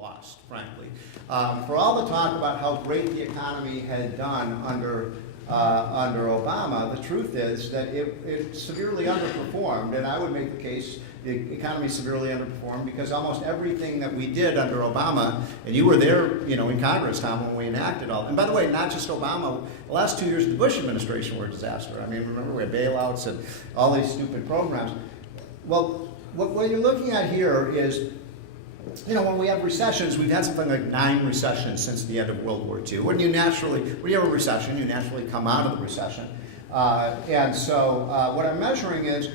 lost, frankly. For all the talk about how great the economy had done under Obama, the truth is that it severely underperformed, and I would make the case the economy severely underperformed because almost everything that we did under Obama, and you were there, in Congress, Tom, when we enacted all. And by the way, not just Obama. The last 2 years of the Bush administration were a disaster. I mean, remember we had bailouts and all these stupid programs. Well, what you're looking at here is, when we have recessions, we've had something like 9 recessions since the end of World War II. When you have a recession, you naturally come out of the recession. And so what I'm measuring is,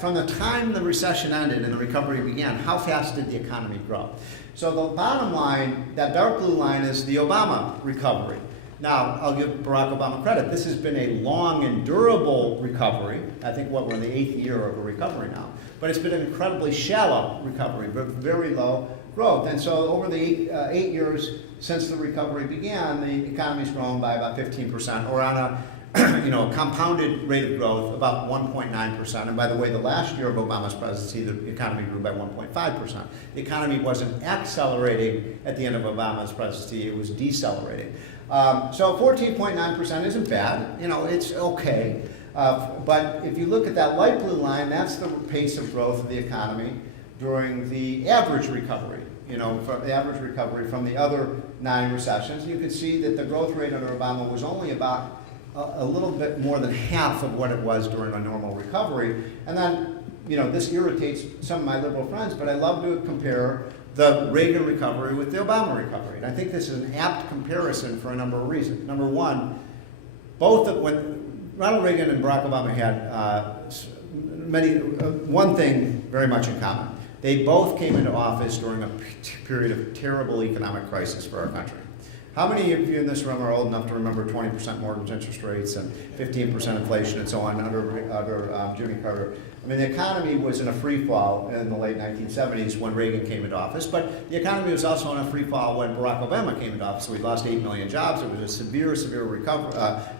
from the time the recession ended and the recovery began, how fast did the economy grow? So the bottom line, that dark blue line, is the Obama recovery. Now, I'll give Barack Obama credit. This has been a long and durable recovery. I think we're in the 8th year of a recovery now. But it's been an incredibly shallow recovery, but very low growth. And so over the 8 years since the recovery began, the economy's grown by about 15%, or on a compounded rate of growth about 1.9%. And by the way, the last year of Obama's presidency, the economy grew by 1.5%. The economy wasn't accelerating at the end of Obama's presidency, it was decelerating. So 14.9% isn't bad, it's okay. But if you look at that light blue line, that's the pace of growth of the economy during the average recovery. From the average recovery from the other 9 recessions. You can see that the growth rate under Obama was only about a little bit more than half of what it was during a normal recovery. And then, this irritates some of my liberal friends, but I love to compare the Reagan recovery with the Obama recovery. And I think this is an apt comparison for a number of reasons. Number one, when Ronald Reagan and Barack Obama had one thing very much in common. They both came into office during a period of terrible economic crisis for our country. How many of you in this room are old enough to remember 20% mortgage interest rates and 15% inflation and so on under Jimmy Carter? I mean, the economy was in a free fall in the late 1970s when Reagan came into office, but the economy was also in a free fall when Barack Obama came into office. So we lost 8 million jobs. It was a severe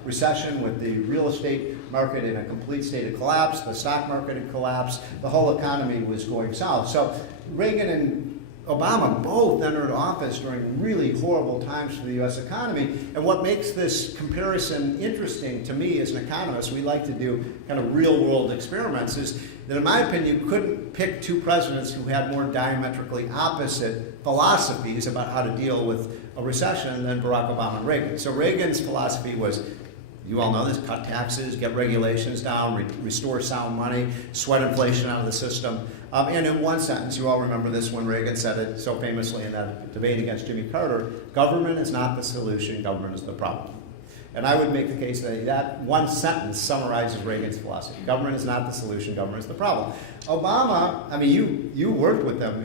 recession with the real estate market in a complete state of collapse. The stock market had collapsed. The whole economy was going south. So Reagan and Obama both entered office during really horrible times for the U.S. economy. And what makes this comparison interesting to me as an economist, we like to do kind of real-world experiments, is that in my opinion, you couldn't pick 2 presidents who had more diametrically opposite philosophies about how to deal with a recession than Barack Obama and Reagan. So Reagan's philosophy was, you all know this, cut taxes, get regulations down, restore sound money, sweat inflation out of the system. And in one sentence, you all remember this when Reagan said it so famously in that debate against Jimmy Carter, government is not the solution, government is the problem. And I would make the case that that one sentence summarizes Reagan's philosophy. Government is not the solution, government is the problem. Obama, I mean, you worked with them,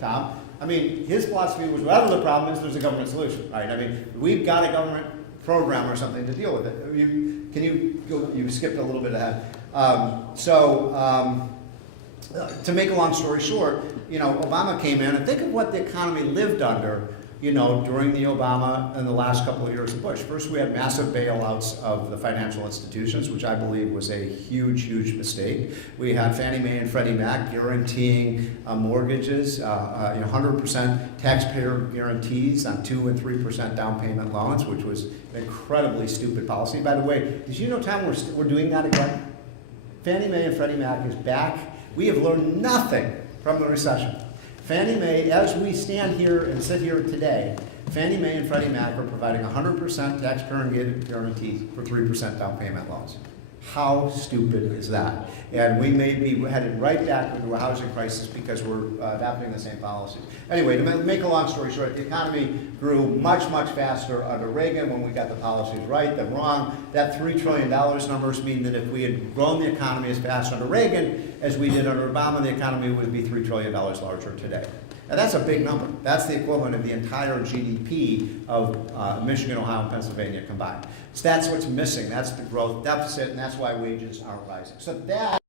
Tom. I mean, his philosophy was whatever the problem is, there's a government solution, right? I mean, we've got a government program or something to deal with it. You skipped a little bit ahead. To make a long story short, Obama came in, and think of what the economy lived under, during the Obama and the last couple of years of Bush. First, we had massive bailouts of the financial institutions, which I believe was a huge, huge mistake. We had Fannie Mae and Freddie Mac guaranteeing mortgages, 100% taxpayer guarantees on 2% and 3% down payment loans, which was an incredibly stupid policy. By the way, did you know, Tom, we're doing that again? Fannie Mae and Freddie Mac is back. We have learned nothing from the recession. Fannie Mae, as we stand here and sit here today, Fannie Mae and Freddie Mac are providing 100% taxpayer guarantees for 3% down payment loans. How stupid is that? And we may be headed right back into a housing crisis because we're adopting the same policies. Anyway, to make a long story short, the economy grew much, much faster under Reagan when we got the policies right than wrong. That $3 trillion numbers mean that if we had grown the economy as fast under Reagan as we did under Obama, the economy would be $3 trillion larger today. And that's a big number. That's the equivalent of the entire GDP of Michigan, Ohio, and Pennsylvania combined. So that's what's missing. That's the growth deficit, and that's why wages aren't rising. So that